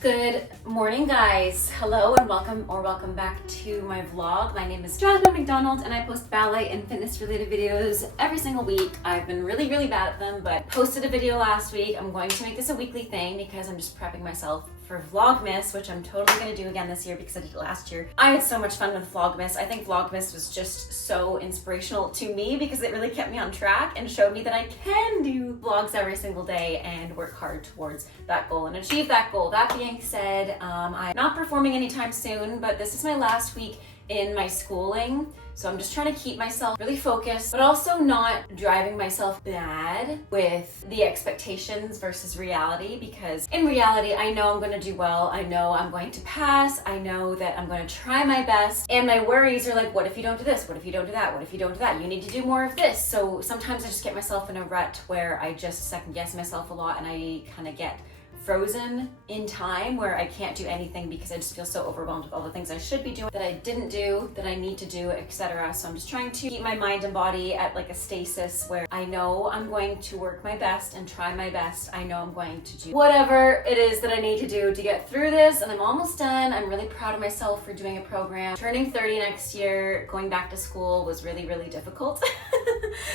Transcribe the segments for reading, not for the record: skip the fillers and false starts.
Good morning, guys. Hello and welcome back to my vlog. My name is Jasmine McDonald and I post ballet and fitness related videos every single week. I've been really bad at them, but posted a video last week. I'm going to make this a weekly thing because I'm just prepping myself for VLOGMAS, which I'm totally going to do again this year because I did it last year. I had so much fun with VLOGMAS. I think VLOGMAS was just so inspirational to me because it really kept me on track and showed me that I can do vlogs every single day and work hard towards that goal and achieve that goal. That being said, I'm not performing anytime soon, but this is my last week in my schooling. So I'm just trying to keep myself really focused, but also not driving myself mad with the expectations versus reality, because in reality, I know I'm going to do well. I know I'm going to pass. I know that I'm going to try my best. And my worries are like, what if you don't do this? What if you don't do that? What if you don't do that? You need to do more of this. So sometimes I just get myself in a rut where I just second guess myself a lot and I kind of get frozen in time where I can't do anything because I just feel so overwhelmed with all the things I should be doing that I didn't do, that I need to do, etc. So I'm just trying to keep my mind and body at like a stasis where I know I'm going to work my best and try my best. I know I'm going to do whatever it is that I need to do to get through this, and I'm almost done. I'm really proud of myself for doing a program. Turning 30 next year, going back to school was really difficult.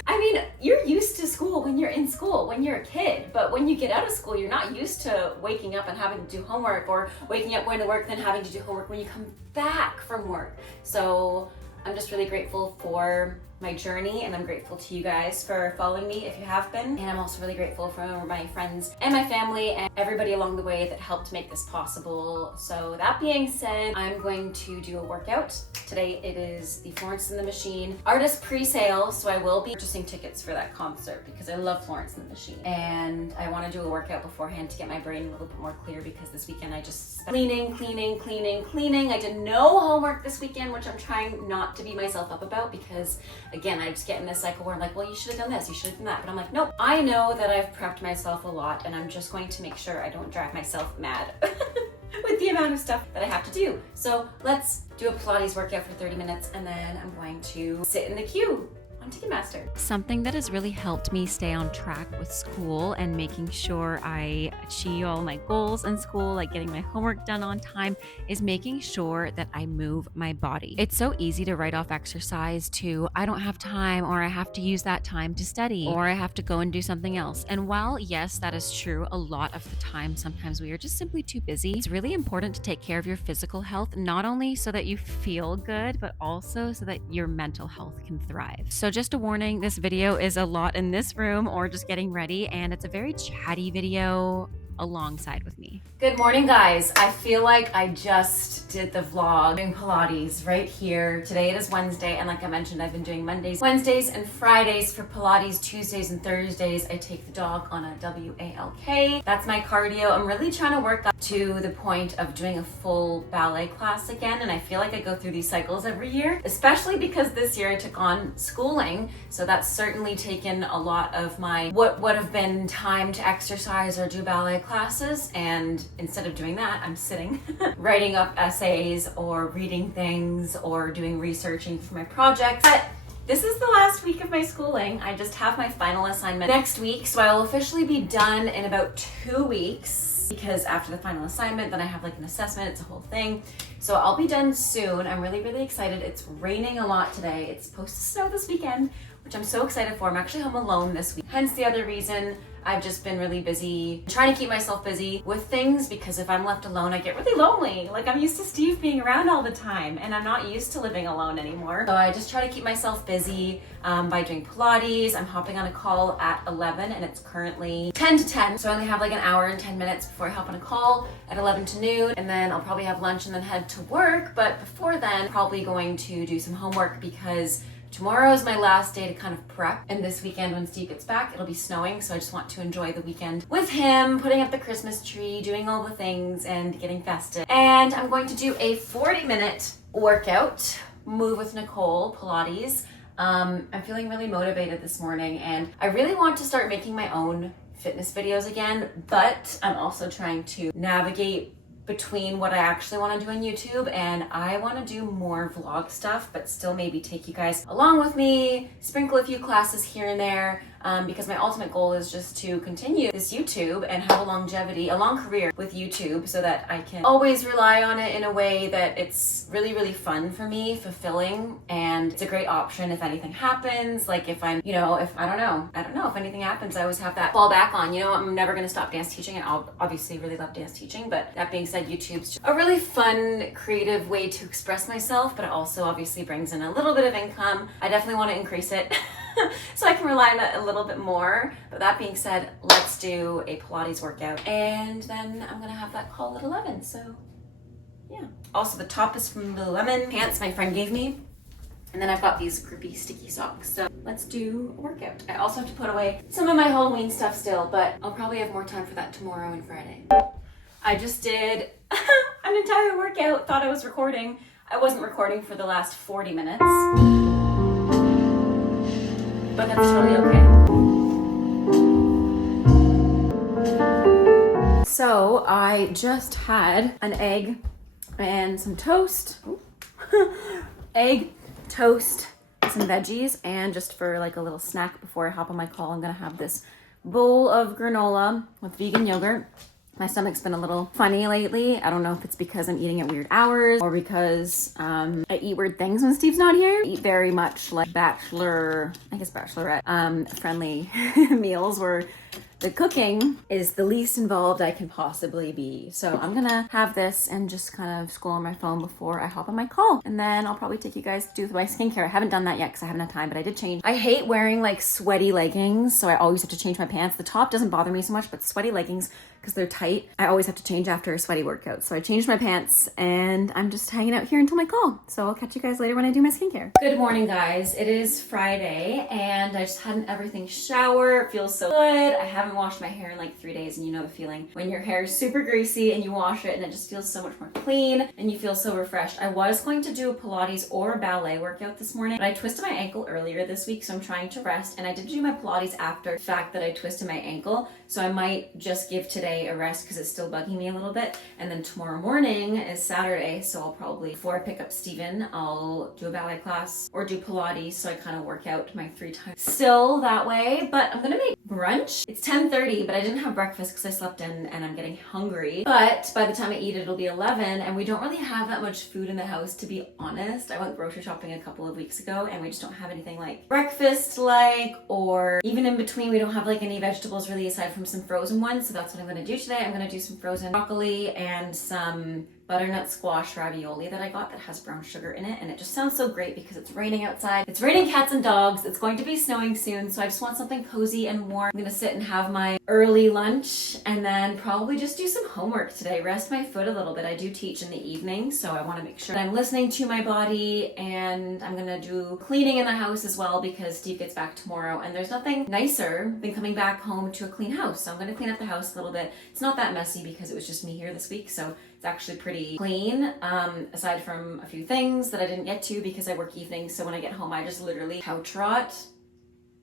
I mean, you're used to school when you're in school, when you're a kid, but when you get out of school, you're not used to waking up and having to do homework, or waking up, going to work, then having to do homework when you come back from work. So I'm just really grateful for my journey, and I'm grateful to you guys for following me if you have been. And I'm also really grateful for my friends and my family and everybody along the way that helped make this possible. So that being said, I'm going to do a workout. Today it is the Florence and the Machine artist pre-sale, so I will be purchasing tickets for that concert because I love Florence and the Machine. And I want to do a workout beforehand to get my brain a little bit more clear, because this weekend I just spent cleaning. I did no homework this weekend, which I'm trying not to beat myself up about, because again, I just get in this cycle where I'm like, well, you should have done this, you should have done that. But I'm like, nope, I know that I've prepped myself a lot, and I'm just going to make sure I don't drive myself mad with the amount of stuff that I have to do. So let's do a Pilates workout for 30 minutes, and then I'm going to sit in the queue on Ticketmaster. Something that has really helped me stay on track with school and making sure I achieve all my goals in school, like getting my homework done on time, is making sure that I move my body. It's so easy to write off exercise to, I don't have time, or I have to use that time to study, or I have to go and do something else. And while yes, that is true a lot of the time, sometimes we are just simply too busy. It's really important to take care of your physical health, not only so that you feel good, but also so that your mental health can thrive. So just a warning, this video is a lot in this room or just getting ready, and it's a very chatty video alongside with me. Good morning, guys. I feel like I just did the vlog doing Pilates right here. Today it is Wednesday, and like I mentioned, I've been doing Mondays, Wednesdays, and Fridays for Pilates. Tuesdays and Thursdays, I take the dog on a WALK. That's my cardio. I'm really trying to work up to the point of doing a full ballet class again, and I feel like I go through these cycles every year, especially because this year I took on schooling, so that's certainly taken a lot of my what would have been time to exercise or do ballet classes, and instead of doing that, I'm sitting writing up essays or reading things or doing researching for my projects. But this is the last week of my schooling. I just have my final assignment next week, so I will officially be done in about 2 weeks, because after the final assignment, then I have like an assessment. It's a whole thing. So I'll be done soon. I'm really excited. It's raining a lot today. It's supposed to snow this weekend, which I'm so excited for. I'm actually home alone this week. Hence the other reason I've just been really busy, trying to keep myself busy with things, because if I'm left alone, I get really lonely. Like, I'm used to Steve being around all the time, and I'm not used to living alone anymore. So I just try to keep myself busy by doing Pilates. I'm hopping on a call at 11, and it's currently 10 to 10. So I only have like an hour and 10 minutes before I hop on a call at 11 to noon, and then I'll probably have lunch and then head to work. But before then, probably going to do some homework, because tomorrow is my last day to kind of prep, and this weekend when Steve gets back, it'll be snowing, so I just want to enjoy the weekend with him, putting up the Christmas tree, doing all the things, and getting festive. And I'm going to do a 40-minute workout, Move with Nicole, Pilates. I'm feeling really motivated this morning, and I really want to start making my own fitness videos again, but I'm also trying to navigate between what I actually want to do on YouTube, and I want to do more vlog stuff, but still maybe take you guys along with me, sprinkle a few classes here and there, because my ultimate goal is just to continue this YouTube and have a long career with YouTube so that I can always rely on it in a way that it's really, really fun for me, fulfilling, and it's a great option if anything happens. Like if I'm, if I don't know, if anything happens, I always have that fall back on. I'm never gonna stop dance teaching, and I'll obviously really love dance teaching, but that being said, YouTube's just a really fun, creative way to express myself, but it also obviously brings in a little bit of income. I definitely want to increase it so I can rely on it a little bit more. But that being said, let's do a Pilates workout, and then I'm gonna have that call at 11. So yeah. Also, the top is from Lululemon pants my friend gave me, and then I've got these grippy sticky socks. So let's do a workout. I also have to put away some of my Halloween stuff still, but I'll probably have more time for that tomorrow and Friday. I just did an entire workout. Thought I was recording. I wasn't recording for the last 40 minutes, but that's totally okay. So I just had an egg and some toast. Egg, toast, some veggies, and just for like a little snack before I hop on my call, I'm gonna have this bowl of granola with vegan yogurt. My stomach's been a little funny lately. I don't know if it's because I'm eating at weird hours or because I eat weird things when Steve's not here. I eat very much like bachelorette friendly meals where the cooking is the least involved I can possibly be. So I'm gonna have this and just kind of scroll on my phone before I hop on my call. And then I'll probably take you guys to do my skincare. I haven't done that yet because I haven't had time, but I did change. I hate wearing like sweaty leggings, so I always have to change my pants. The top doesn't bother me so much, but sweaty leggings, because they're tight, I always have to change after a sweaty workout. So I changed my pants and I'm just hanging out here until my call. So I'll catch you guys later when I do my skincare. Good morning, guys. It is Friday and I just had an everything shower. It feels so good. I haven't washed my hair in like 3 days, and you know the feeling when your hair is super greasy and you wash it and it just feels so much more clean and you feel so refreshed. I was going to do a Pilates or a ballet workout this morning, but I twisted my ankle earlier this week, so I'm trying to rest, and I did do my Pilates after the fact that I twisted my ankle, so I might just give today a rest because it's still bugging me a little bit. And then tomorrow morning is Saturday, so I'll probably, before I pick up Steven, I'll do a ballet class or do Pilates, so I kind of work out my 3 times still that way. But I'm gonna make brunch. It's 10:30, but I didn't have breakfast because I slept in and I'm getting hungry. But by the time I eat it, it'll be 11, and we don't really have that much food in the house, to be honest. I went grocery shopping a couple of weeks ago and we just don't have anything like breakfast or even in between, we don't have like any vegetables really aside from some frozen ones. So that's what I'm gonna do today. I'm gonna do some frozen broccoli and some butternut squash ravioli that I got that has brown sugar in it, and it just sounds so great because it's raining outside. It's raining cats and dogs. It's going to be snowing soon, so I just want something cozy and warm. I'm gonna sit and have my early lunch and then probably just do some homework today, rest my foot a little bit. I do teach in the evening, so I want to make sure that I'm listening to my body, and I'm gonna do cleaning in the house as well because Steve gets back tomorrow, and there's nothing nicer than coming back home to a clean house. So I'm gonna clean up the house a little bit. It's not that messy because it was just me here this week, so it's actually pretty clean, aside from a few things that I didn't get to because I work evenings. So when I get home, I just literally couch rot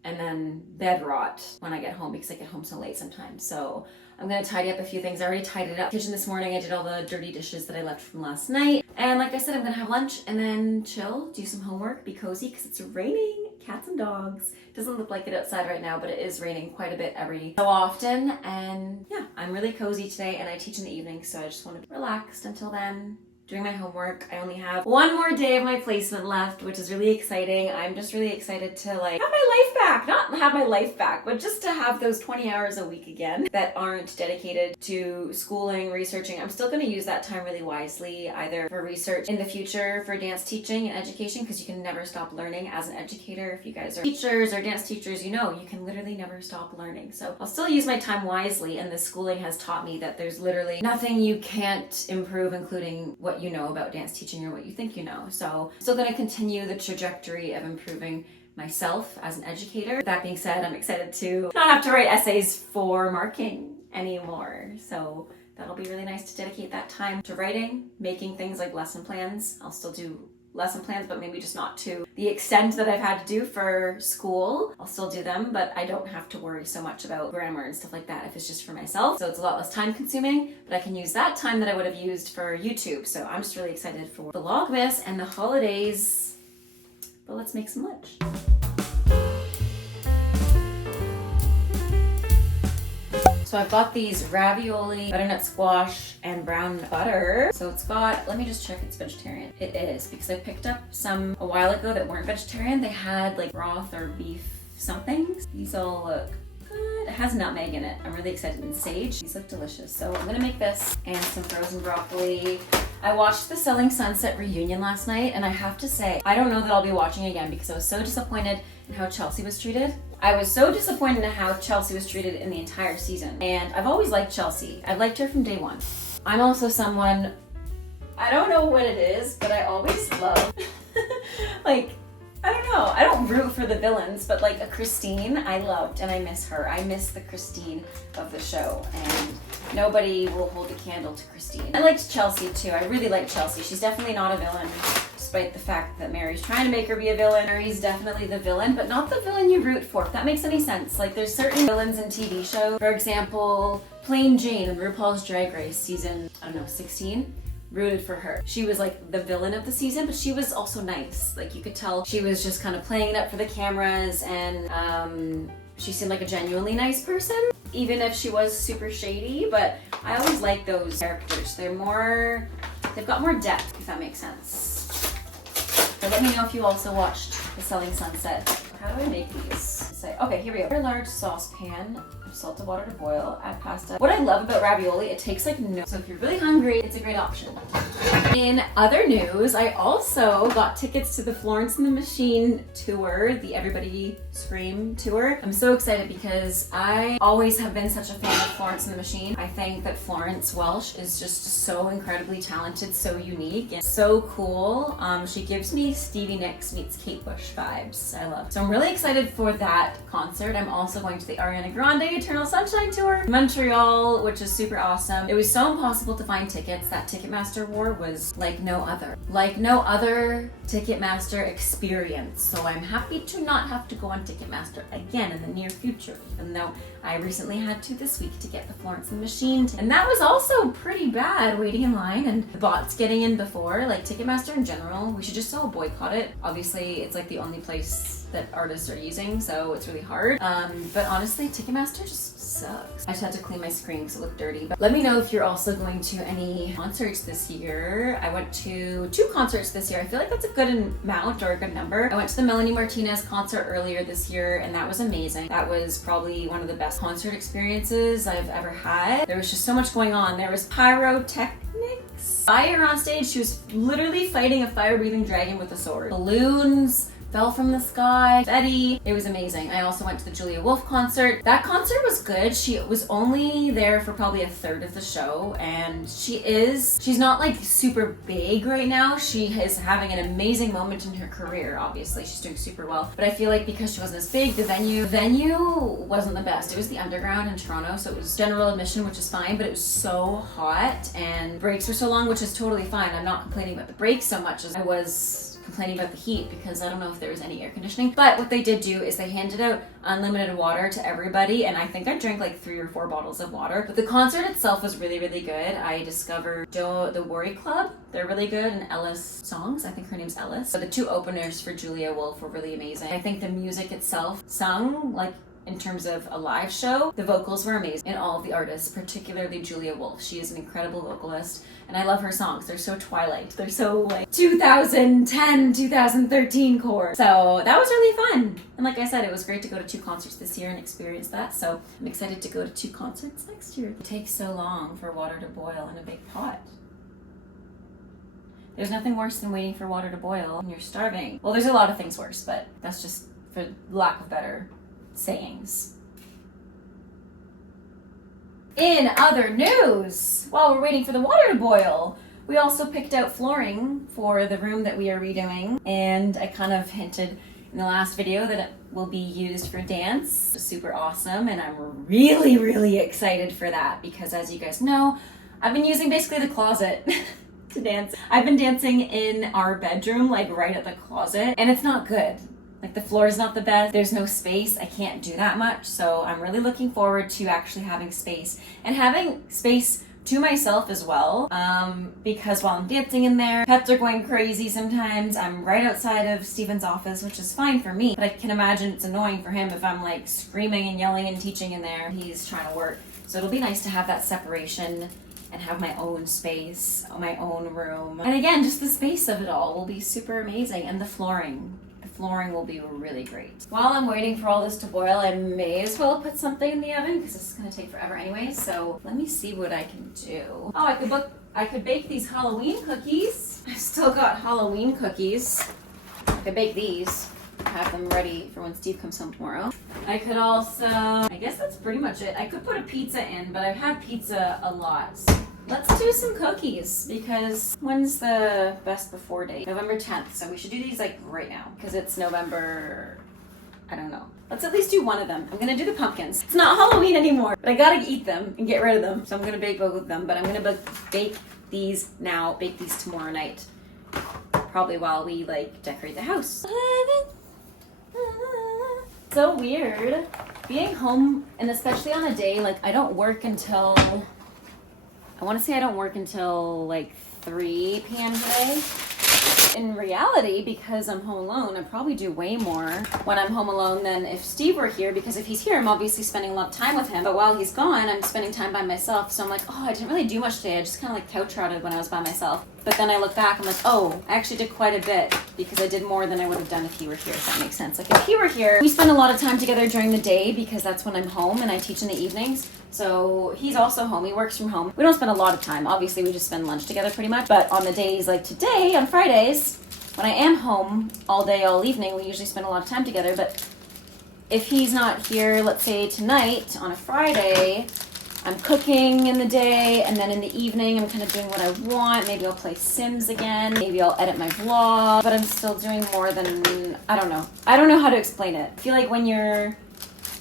and then bed rot when I get home because I get home so late sometimes. So I'm gonna tidy up a few things. I already tidied up the kitchen this morning. I did all the dirty dishes that I left from last night. And like I said, I'm gonna have lunch and then chill, do some homework, be cozy because it's raining cats and dogs. It doesn't look like it outside right now, but it is raining quite a bit every so often. And yeah, I'm really cozy today, and I teach in the evening, so I just want to be relaxed until then. Doing my homework. I only have one more day of my placement left, which is really exciting. I'm just really excited to like have my life back. Not have my life back, but just to have those 20 hours a week again that aren't dedicated to schooling, researching. I'm still going to use that time really wisely, either for research in the future for dance teaching and education, because you can never stop learning as an educator. If you guys are teachers or dance teachers, you know you can literally never stop learning. So I'll still use my time wisely, and this schooling has taught me that there's literally nothing you can't improve, including what you know about dance teaching or what you think you know. So I'm still going to continue the trajectory of improving myself as an educator. That being said, I'm excited to not have to write essays for marking anymore. So that'll be really nice to dedicate that time to writing, making things like lesson plans. I'll still do lesson plans, but maybe just not to the extent that I've had to do for school. I'll still do them, but I don't have to worry so much about grammar and stuff like that if it's just for myself. So it's a lot less time consuming, but I can use that time that I would have used for YouTube. So I'm just really excited for VLOGMAS and the holidays. But let's make some lunch. So I've got these ravioli, butternut squash, and brown butter. So it's got, let me just check it's vegetarian. It is, because I picked up some a while ago that weren't vegetarian. They had like broth or beef somethings. These all look good. It has nutmeg in it. I'm really excited. And sage. These look delicious. So I'm gonna make this and some frozen broccoli. I watched the Selling Sunset reunion last night, and I have to say, I don't know that I'll be watching again because I was so disappointed in how Chelsea was treated. I was so disappointed in how Chelsea was treated in the entire season. And I've always liked Chelsea. I've liked her from day one. I'm also someone, I don't know what it is, but I always love, like, I don't know, I don't root for the villains, but like a Christine, I loved and I miss her. I miss the Christine of the show, and nobody will hold a candle to Christine. I liked Chelsea too. I really liked Chelsea. She's definitely not a villain, despite the fact that Mary's trying to make her be a villain. Mary's definitely the villain, but not the villain you root for, if that makes any sense. Like, there's certain villains in TV shows. For example, Plain Jane in RuPaul's Drag Race season, I don't know, 16. Rooted for her. She was like the villain of the season, but she was also nice. Like, you could tell she was just kind of playing it up for the cameras, and she seemed like a genuinely nice person, even if she was super shady. But I always like those characters. They've got more depth, if that makes sense. So let me know if you also watched The Selling Sunset. How do I make these? Okay, here we go. Very large saucepan, salted water to boil, add pasta. What I love about ravioli, it takes like no, so if you're really hungry, it's a great option. In other news, I also got tickets to the Florence and the Machine tour, the Everybody Scream tour. I'm so excited because I always have been such a fan of Florence and the Machine. I think that Florence Welsh is just so incredibly talented, so unique, and so cool. She gives me Stevie Nicks meets Kate Bush vibes. I love. So I'm really excited for that concert. I'm also going to the Ariana Grande Eternal Sunshine tour in Montreal, which is super awesome. It was so impossible to find tickets. That Ticketmaster war was like no other Ticketmaster experience. So I'm happy to not have to go on Ticketmaster again in the near future, even though I recently had to this week to get the Florence and the Machine. And that was also pretty bad, waiting in line and the bots getting in before. Like, Ticketmaster in general, we should just all boycott it. Obviously, it's like the only place that artists are using, so it's really hard. But honestly, Ticketmaster just sucks. I just had to clean my screen because it looked dirty. But let me know if you're also going to any concerts this year. I went to 2 concerts this year. I feel like that's a good amount or a good number. I went to the Melanie Martinez concert earlier this year, and that was amazing. That was probably one of the best concert experiences I've ever had. There was just so much going on. There was pyrotechnics. Fire on stage. She was literally fighting a fire-breathing dragon with a sword. Balloons fell from the sky, confetti. It was amazing. I also went to the Julia Wolf concert. That concert was good. She was only there for probably a third of the show, and she's not like super big right now. She is having an amazing moment in her career. Obviously, she's doing super well. But I feel like because she wasn't as big, the venue wasn't the best. It was the Underground in Toronto, so it was general admission, which is fine, but it was so hot and breaks were so long, which is totally fine. I'm not complaining about the breaks so much as I was complaining about the heat, because I don't know if there was any air conditioning. But what they did do is they handed out unlimited water to everybody, and I think I drank like 3 or 4 bottles of water. But the concert itself was really, really good. I discovered the Worry Club. They're really good, and Ellis Songs. I think her name's Ellis. But the 2 openers for Julia Wolf were really amazing. I think the music itself, sung like in terms of a live show, the vocals were amazing in all of the artists, particularly Julia Wolf. She is an incredible vocalist, and I love her songs. They're so Twilight. They're so like 2010, 2013 core. So that was really fun. And like I said, it was great to go to 2 concerts this year and experience that. So I'm excited to go to 2 concerts next year. It takes so long for water to boil in a big pot. There's nothing worse than waiting for water to boil when you're starving. Well, there's a lot of things worse, but that's just for lack of better sayings. In other news, while we're waiting for the water to boil, we also picked out flooring for the room that we are redoing, and I kind of hinted in the last video that it will be used for dance. It was super awesome, and I'm really, really excited for that because, as you guys know, I've been using basically the closet to dance. I've been dancing in our bedroom, like right at the closet, and it's not good. Like, the floor is not the best. There's no space. I can't do that much. So I'm really looking forward to actually having space and having space to myself as well. Because while I'm dancing in there, pets are going crazy sometimes. I'm right outside of Steven's office, which is fine for me, but I can imagine it's annoying for him if I'm like screaming and yelling and teaching in there. He's trying to work. So it'll be nice to have that separation and have my own space, my own room. And again, just the space of it all will be super amazing. And the flooring. The flooring will be really great. While I'm waiting for all this to boil, I may as well put something in the oven because this is gonna take forever anyway. So let me see what I can do. Oh, I could bake these Halloween cookies. I've still got Halloween cookies. I could bake these, have them ready for when Steve comes home tomorrow. I could also, I guess that's pretty much it. I could put a pizza in, but I've had pizza a lot. Let's do some cookies because when's the best before date? November 10th. So we should do these like right now because it's November, I don't know. Let's at least do one of them. I'm gonna do the pumpkins. It's not Halloween anymore, but I gotta eat them and get rid of them. So I'm gonna bake both of them, but I'm gonna bake these now, bake these tomorrow night. Probably while we like decorate the house. So weird being home, and especially on a day like I don't work until, I want to say I don't work until like 3 p.m. today. In reality, because I'm home alone, I probably do way more when I'm home alone than if Steve were here, because if he's here, I'm obviously spending a lot of time with him. But while he's gone, I'm spending time by myself. So I'm like, oh, I didn't really do much today. I just kind of like couch rotted when I was by myself. But then I look back, I'm like, oh, I actually did quite a bit because I did more than I would have done if he were here, if that makes sense. Like if he were here, we spend a lot of time together during the day because that's when I'm home and I teach in the evenings. So he's also home. He works from home. We don't spend a lot of time. Obviously, we just spend lunch together pretty much. But on the days like today, on Fridays, when I am home all day, all evening, we usually spend a lot of time together. But if he's not here, let's say tonight on a Friday, I'm cooking in the day, and then in the evening, I'm kind of doing what I want. Maybe I'll play Sims again. Maybe I'll edit my vlog, but I'm still doing more than, I don't know. I don't know how to explain it. I feel like when you're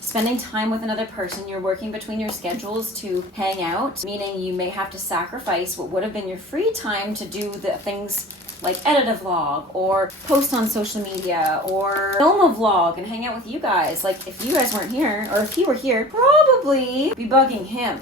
spending time with another person, you're working between your schedules to hang out, meaning you may have to sacrifice what would have been your free time to do the things like edit a vlog or post on social media or film a vlog and hang out with you guys. Like if you guys weren't here, or if he were here, probably be bugging him.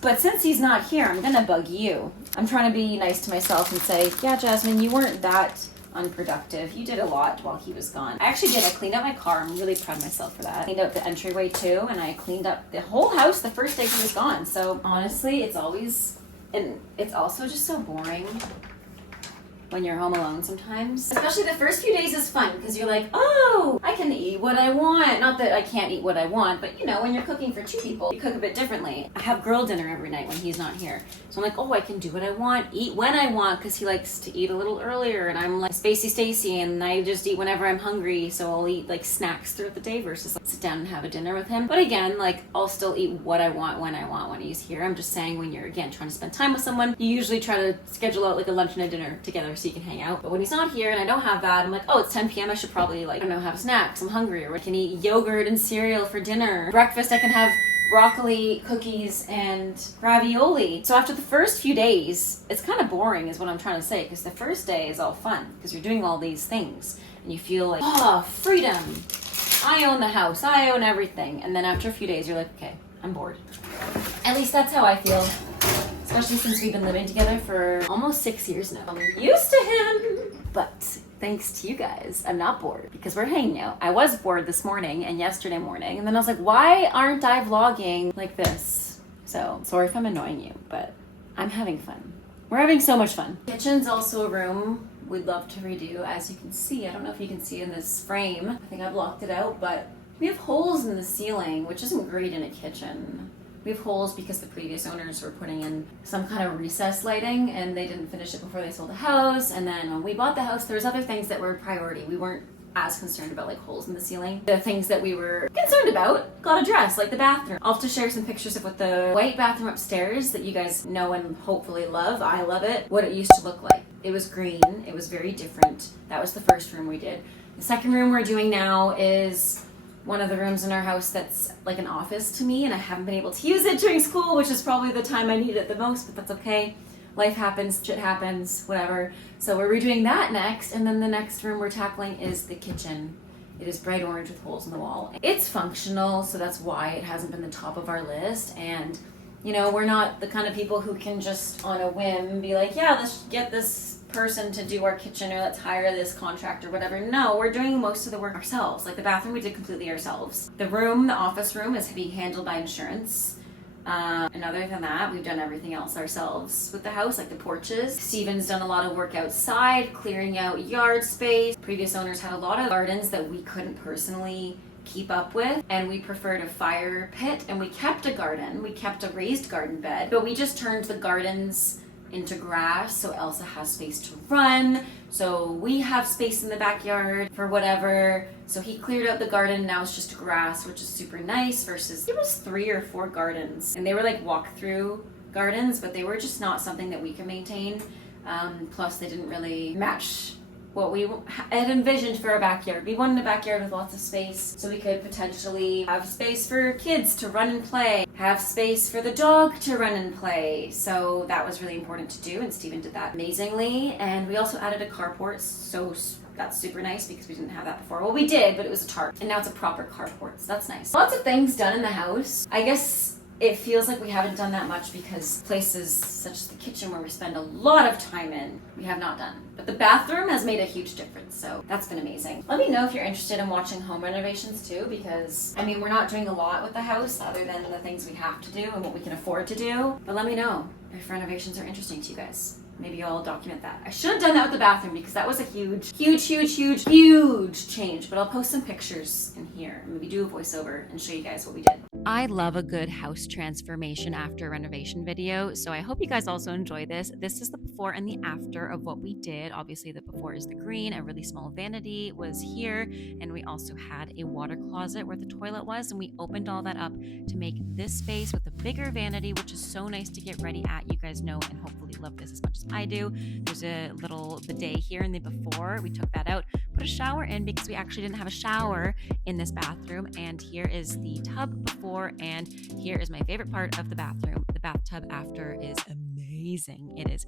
But since he's not here, I'm gonna bug you. I'm trying to be nice to myself and say, yeah, Jasmine, you weren't that unproductive. You did a lot while he was gone. I actually did. I cleaned up my car. I'm really proud of myself for that. I cleaned up the entryway too, and I cleaned up the whole house the first day he was gone. So honestly, it's always, and it's also just so boring when you're home alone sometimes. Especially the first few days is fun because you're like, oh, I can eat what I want. Not that I can't eat what I want, but you know, when you're cooking for 2 people, you cook a bit differently. I have grill dinner every night when he's not here. So I'm like, oh, I can do what I want, eat when I want, because he likes to eat a little earlier, and I'm like Spacey Stacy, and I just eat whenever I'm hungry, so I'll eat like snacks throughout the day versus like sit down and have a dinner with him. But again, like I'll still eat what I want when he's here. I'm just saying, when you're again trying to spend time with someone, you usually try to schedule out like a lunch and a dinner together so you can hang out. But when he's not here and I don't have that, I'm like, oh, it's 10 p.m. I should probably like, I don't know, have snacks. I'm hungry, or I can eat yogurt and cereal for dinner. Breakfast, I can have broccoli, cookies, and ravioli. So after the first few days, it's kind of boring is what I'm trying to say, because the first day is all fun because you're doing all these things and you feel like, oh, freedom. I own the house. I own everything. And then after a few days, you're like, okay, I'm bored. At least that's how I feel. Especially since we've been living together for almost 6 years now. I'm used to him. But thanks to you guys, I'm not bored because we're hanging out. I was bored this morning and yesterday morning, and then I was like, why aren't I vlogging like this? So sorry if I'm annoying you, but I'm having fun. We're having so much fun. Kitchen's also a room we'd love to redo. As you can see, I don't know if you can see in this frame, I think I blocked it out, but we have holes in the ceiling, which isn't great in a kitchen. We have holes because the previous owners were putting in some kind of recess lighting and they didn't finish it before they sold the house. And then when we bought the house, there was other things that were a priority. We weren't as concerned about like holes in the ceiling. The things that we were concerned about got addressed, like the bathroom. I'll have to share some pictures of what the white bathroom upstairs that you guys know and hopefully love, I love it, what it used to look like. It was green, it was very different. That was the first room we did. The second room we're doing now is one of the rooms in our house that's like an office to me, and I haven't been able to use it during school, which is probably the time I need it the most, but that's okay. Life happens, shit happens, whatever. So we're redoing that next, and then the next room we're tackling is the kitchen. It is bright orange with holes in the wall. It's functional, so that's why it hasn't been the top of our list. And you know, we're not the kind of people who can just on a whim be like, yeah, let's get this person to do our kitchen, or let's hire this contractor, whatever. No, we're doing most of the work ourselves. Like the bathroom we did completely ourselves. The room, the office room, is being handled by insurance. And other than that, we've done everything else ourselves with the house, like the porches. Steven's done a lot of work outside, clearing out yard space. Previous owners had a lot of gardens that we couldn't personally keep up with, and we preferred a fire pit, and we kept a garden. We kept a raised garden bed, but we just turned the gardens into grass so Elsa has space to run, so we have space in the backyard for whatever. So he cleared out the garden, now it's just grass, which is super nice, versus there was 3 or 4 gardens, and they were like walk-through gardens, but they were just not something that we can maintain. Plus they didn't really match what we had envisioned for our backyard. We wanted a backyard with lots of space so we could potentially have space for kids to run and play, have space for the dog to run and play. So that was really important to do, and Steven did that amazingly. And we also added a carport, so that's super nice because we didn't have that before. Well, we did, but it was a tarp, and now it's a proper carport, so that's nice. Lots of things done in the house. I guess it feels like we haven't done that much because places such as the kitchen, where we spend a lot of time in, we have not done. But the bathroom has made a huge difference, so that's been amazing. Let me know if you're interested in watching home renovations too, because I mean, we're not doing a lot with the house other than the things we have to do and what we can afford to do. But let me know if renovations are interesting to you guys. Maybe I'll document that. I should have done that with the bathroom because that was a huge change. But I'll post some pictures in here, maybe do a voiceover and show you guys what we did. I love a good house transformation after renovation video, so I hope you guys also enjoy this. This is the before and the after of what we did. Obviously, the before is the green. A really small vanity was here, and we also had a water closet where the toilet was, and we opened all that up to make this space with a bigger vanity, which is so nice to get ready at. You guys know and hopefully love this as much as I do. There's a little bidet here in the before. We took that out, put a shower in because we actually didn't have a shower in this bathroom, and here is the tub before, and here is my favorite part of the bathroom. The bathtub after is amazing. It is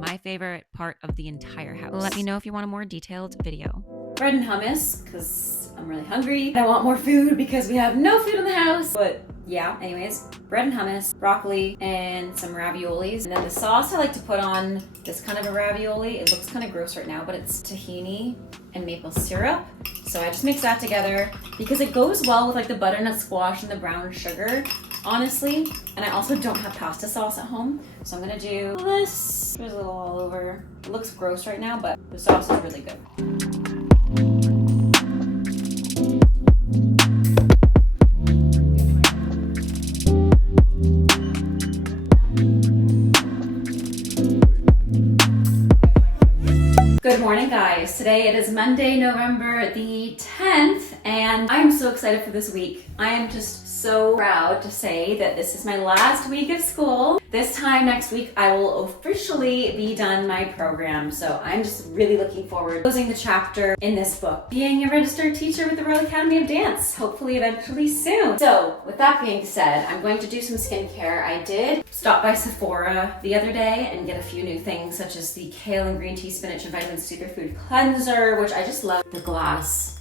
my favorite part of the entire house. Let me know if you want a more detailed video. Bread and hummus because I'm really hungry. I want more food because we have no food in the house. But yeah, anyways, bread and hummus, broccoli, and some raviolis. And then the sauce I like to put on this kind of a ravioli. It looks kind of gross right now, but it's tahini and maple syrup. So I just mix that together because it goes well with like the butternut squash and the brown sugar, honestly. And I also don't have pasta sauce at home, so I'm gonna do this. There's a little all over. It looks gross right now, but the sauce is really good. Good morning, guys. Today it is Monday, November the 10th, and I'm so excited for this week. I am just so proud to say that this is my last week of school. This time next week, I will officially be done my program, so I'm just really looking forward to closing the chapter in this book. Being a registered teacher with the Royal Academy of Dance, hopefully eventually soon. So with that being said, I'm going to do some skincare. I did stop by Sephora the other day and get a few new things, such as the kale and green tea spinach and vitamin superfood cleanser, which I just love the glass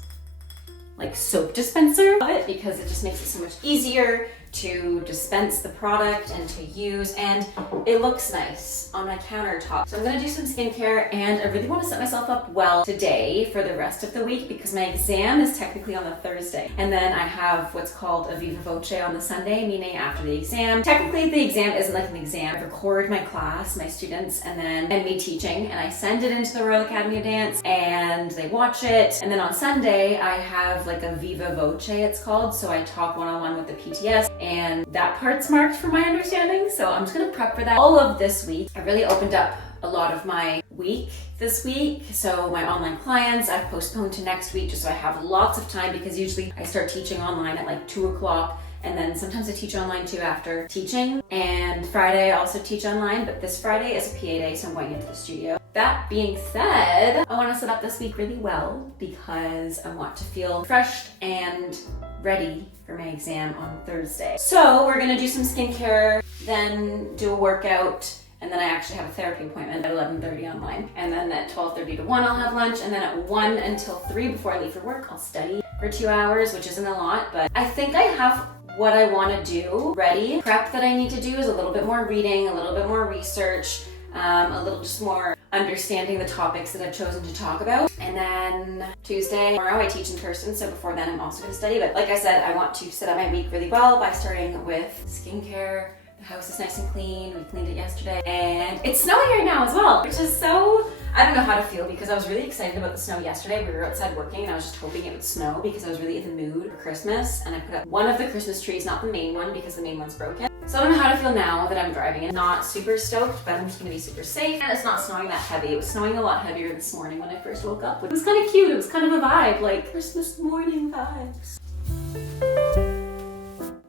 like soap dispenser of it because it just makes it so much easier to dispense the product and to use, and it looks nice on my countertop. So I'm gonna do some skincare, and I really want to set myself up well today for the rest of the week because my exam is technically on the Thursday, and then I have what's called a viva voce on the Sunday, meaning after the exam. Technically the exam isn't like an exam. I record my class, my students, and me teaching, and I send it into the Royal Academy of Dance and they watch it, and then on Sunday I have like a viva voce it's called, so I talk one-on-one with the PTS, and that part's marked for my understanding, so I'm just gonna prep for that all of this week. I really opened up a lot of my week this week, so my online clients I've postponed to next week just so I have lots of time, because usually I start teaching online at like 2 o'clock, and then sometimes I teach online too after teaching, and Friday I also teach online, but this Friday is a PA day, so I'm going into the studio. That being said, I want to set up this week really well because I want to feel refreshed and ready for my exam on Thursday. So we're gonna do some skincare, then do a workout, and then I actually have a therapy appointment at 11:30 online. And then at 12:30 to 1 I'll have lunch, and then at 1 until 3 before I leave for work I'll study for 2 hours, which isn't a lot, but I think I have what I want to do ready. Prep that I need to do is a little bit more reading, a little bit more research, a little just more understanding the topics that I've chosen to talk about. And then Tuesday, tomorrow I teach in person, so before then I'm also going to study. But like I said, I want to set up my week really well by starting with skincare. The house is nice and clean. We cleaned it yesterday. And it's snowing right now as well, which is so, I don't know how to feel because I was really excited about the snow yesterday. We were outside working and I was just hoping it would snow because I was really in the mood for Christmas. And I put up one of the Christmas trees, not the main one because the main one's broken. So I don't know how to feel now that I'm driving it. Not super stoked, but I'm just gonna be super safe. And it's not snowing that heavy. It was snowing a lot heavier this morning when I first woke up. It was kind of cute. It was kind of a vibe, like Christmas morning vibes.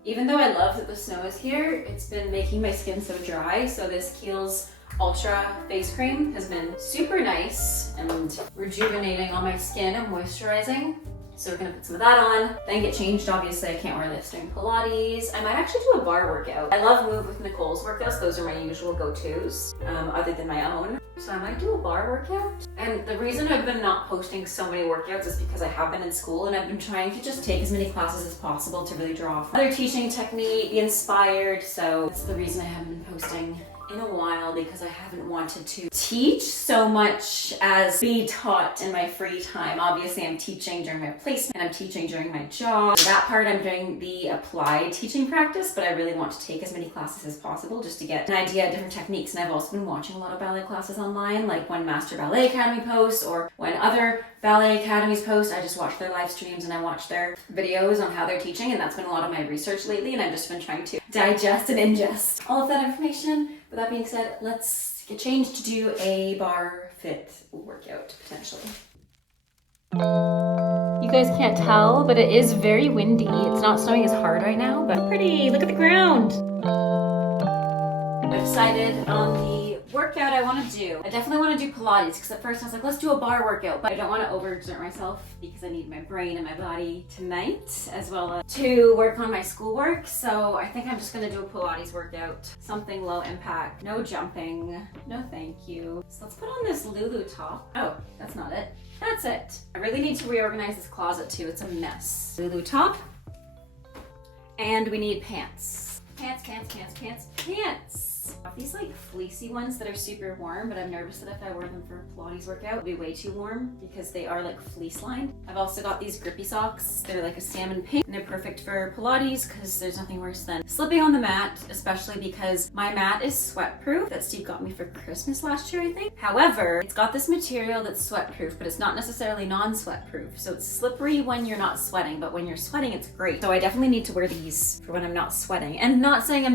Even though I love that the snow is here, it's been making my skin so dry. So this Kiehl's Ultra face cream has been super nice and rejuvenating on my skin and moisturizing. So we're gonna put some of that on, then get changed. Obviously I can't wear this during Pilates. I might actually do a bar workout. I love Move with Nicole's workouts. Those are my usual go-tos, other than my own. So I might do a bar workout. And the reason I've been not posting so many workouts is because I have been in school and I've been trying to just take as many classes as possible to really draw from other teaching technique, be inspired. So that's the reason I haven't been posting in a while, because I haven't wanted to teach so much as be taught in my free time. Obviously I'm teaching during my placement, I'm teaching during my job. For that part I'm doing the applied teaching practice, but I really want to take as many classes as possible just to get an idea of different techniques. And I've also been watching a lot of ballet classes online, like when Master Ballet Academy posts or when other ballet academies post. I just watch their live streams and I watch their videos on how they're teaching, and that's been a lot of my research lately, and I've just been trying to digest and ingest all of that information. With that being said, let's get changed to do a bar fit workout, potentially. You guys can't tell, but it is very windy. It's not snowing as hard right now, but pretty. Look at the ground. I've decided on the workout I want to do. I definitely want to do Pilates, because at first I was like, let's do a bar workout, but I don't want to overexert myself because I need my brain and my body tonight, as well as to work on my schoolwork. So I think I'm just going to do a Pilates workout, something low impact, no jumping, no thank you. So let's put on this Lulu top. Oh, that's not it. That's it. I really need to reorganize this closet too. It's a mess. Lulu top. And we need pants. Pants, pants, pants, pants, pants. These like fleecy ones that are super warm, but I'm nervous that if I wear them for a Pilates workout, it'll be way too warm because they are like fleece lined. I've also got these grippy socks. They're like a salmon pink and they're perfect for Pilates because there's nothing worse than slipping on the mat, especially because my mat is sweat proof that Steve got me for Christmas last year, I think. However, it's got this material that's sweat proof, but it's not necessarily non-sweat proof. So it's slippery when you're not sweating, but when you're sweating, it's great. So I definitely need to wear these for when I'm not sweating. And not saying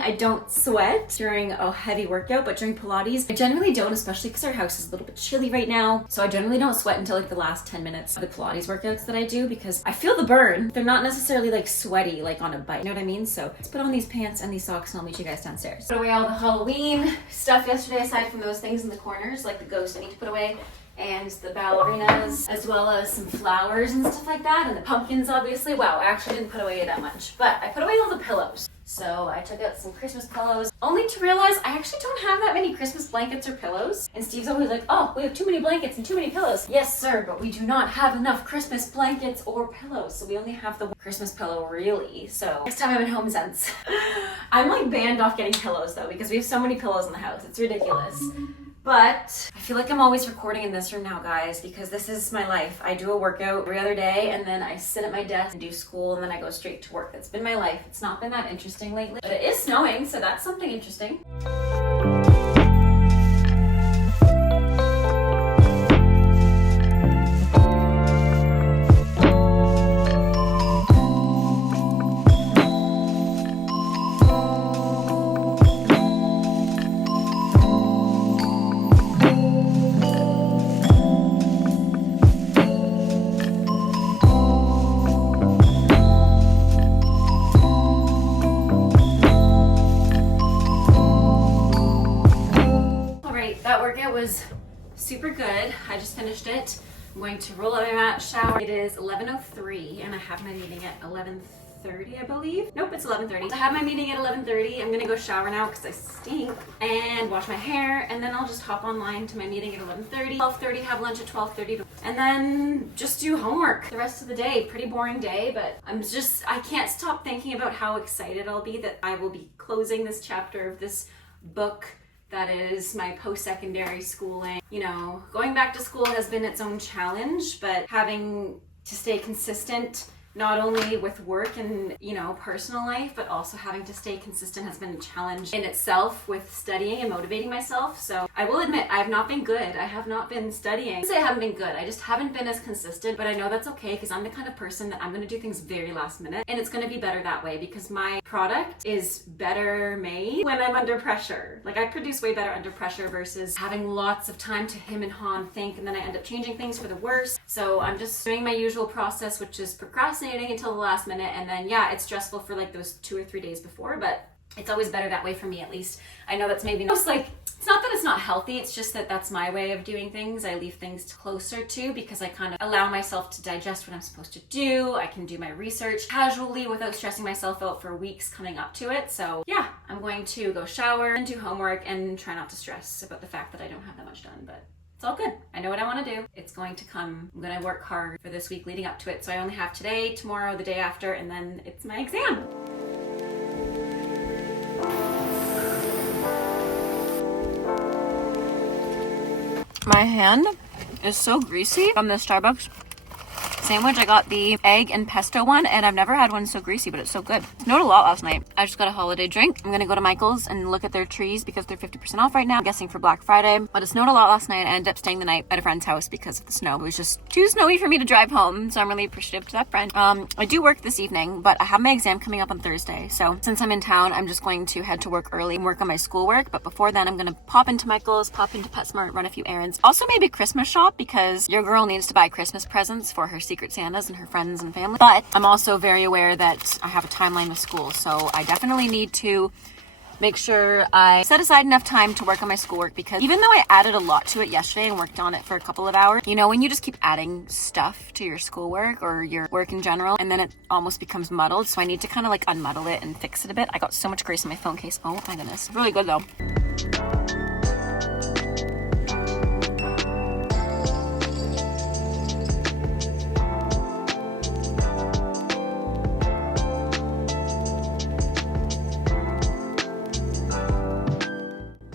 I don't sweat during a heavy workout, but during Pilates, I generally don't, especially because our house is a little bit chilly right now. So I generally don't sweat until like the last 10 minutes of the Pilates workouts that I do because I feel the burn. They're not necessarily like sweaty, like on a bike, you know what I mean? So let's put on these pants and these socks and I'll meet you guys downstairs. Put away all the Halloween stuff yesterday, aside from those things in the corners, like the ghost I need to put away, and the ballerinas, as well as some flowers and stuff like that, and the pumpkins, obviously. Wow, I actually didn't put away that much, but I put away all the pillows. So I took out some Christmas pillows, only to realize I actually don't have that many Christmas blankets or pillows. And Steve's always like, oh, we have too many blankets and too many pillows. Yes, sir, but we do not have enough Christmas blankets or pillows. So we only have the Christmas pillow, really. So next time I'm in HomeSense. I'm like banned off getting pillows though, because we have so many pillows in the house. It's ridiculous. But I feel like I'm always recording in this room now, guys, because this is my life. I do a workout every other day, and then I sit at my desk and do school, and then I go straight to work. That's been my life. It's not been that interesting lately, but it is snowing, so that's something interesting. Was super good. I just finished it. I'm going to roll out my mat, shower. It is 11:03 and I have my meeting at 11:30, I believe. Nope, it's 11:30. I have my meeting at 11:30. I'm gonna go shower now because I stink and wash my hair, and then I'll just hop online to my meeting at 11:30. 12:30, have lunch at 12:30, and then just do homework the rest of the day. Pretty boring day, but I can't stop thinking about how excited I'll be that I will be closing this chapter of this book that is my post-secondary schooling. You know, going back to school has been its own challenge, but having to stay consistent not only with work and, you know, personal life, but also having to stay consistent has been a challenge in itself with studying and motivating myself. So I will admit, I have not been good. I have not been studying. I wouldn't say I haven't been good. I just haven't been as consistent, but I know that's okay because I'm the kind of person that I'm going to do things very last minute, and it's going to be better that way because my product is better made when I'm under pressure. Like, I produce way better under pressure versus having lots of time to him and haw and think, and then I end up changing things for the worse. So I'm just doing my usual process, which is procrastinating until the last minute, and then yeah, it's stressful for like those 2 or 3 days before, but it's always better that way for me, at least. I know that's maybe not like, it's not that it's not healthy, it's just that that's my way of doing things. I leave things closer to because I kind of allow myself to digest what I'm supposed to do. I can do my research casually without stressing myself out for weeks coming up to it. So yeah, I'm going to go shower and do homework and try not to stress about the fact that I don't have that much done, but it's all good. I know what I want to do. It's going to come. I'm going to work hard for this week leading up to it. So I only have today, tomorrow, the day after, and then it's my exam. My hand is so greasy from the Starbucks sandwich. I got the egg and pesto one, and I've never had one so greasy, but it's so good. Snowed a lot last night. I just got a holiday drink. I'm gonna go to Michael's and look at their trees because they're 50% off right now. I'm guessing for Black Friday. But it snowed a lot last night. I ended up staying the night at a friend's house because of the snow. It was just too snowy for me to drive home, so I'm really appreciative to that friend. I do work this evening, but I have my exam coming up on Thursday. So since I'm in town, I'm just going to head to work early and work on my schoolwork. But before then, I'm gonna pop into Michael's, pop into PetSmart, run a few errands. Also maybe Christmas shop because your girl needs to buy Christmas presents for her Secret Santas and her friends and family. But I'm also very aware that I have a timeline with school, so I definitely need to make sure I set aside enough time to work on my schoolwork, because even though I added a lot to it yesterday and worked on it for a couple of hours, you know, when you just keep adding stuff to your schoolwork or your work in general, and then it almost becomes muddled. So I need to kind of like unmuddle it and fix it a bit. I got so much grease in my phone case. Oh my goodness. Really good though.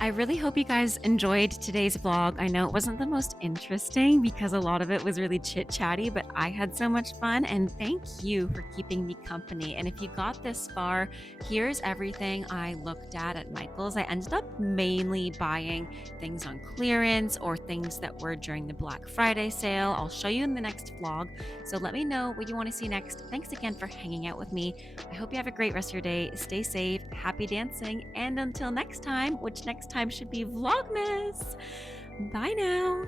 I really hope you guys enjoyed today's vlog. I know it wasn't the most interesting because a lot of it was really chit-chatty, but I had so much fun, and thank you for keeping me company. And if you got this far, here's everything I looked at Michael's. I ended up mainly buying things on clearance or things that were during the Black Friday sale. I'll show you in the next vlog, so let me know what you want to see next. Thanks again for hanging out with me. I hope you have a great rest of your day. Stay safe, happy dancing, and until next time, which next time should be Vlogmas. Bye now.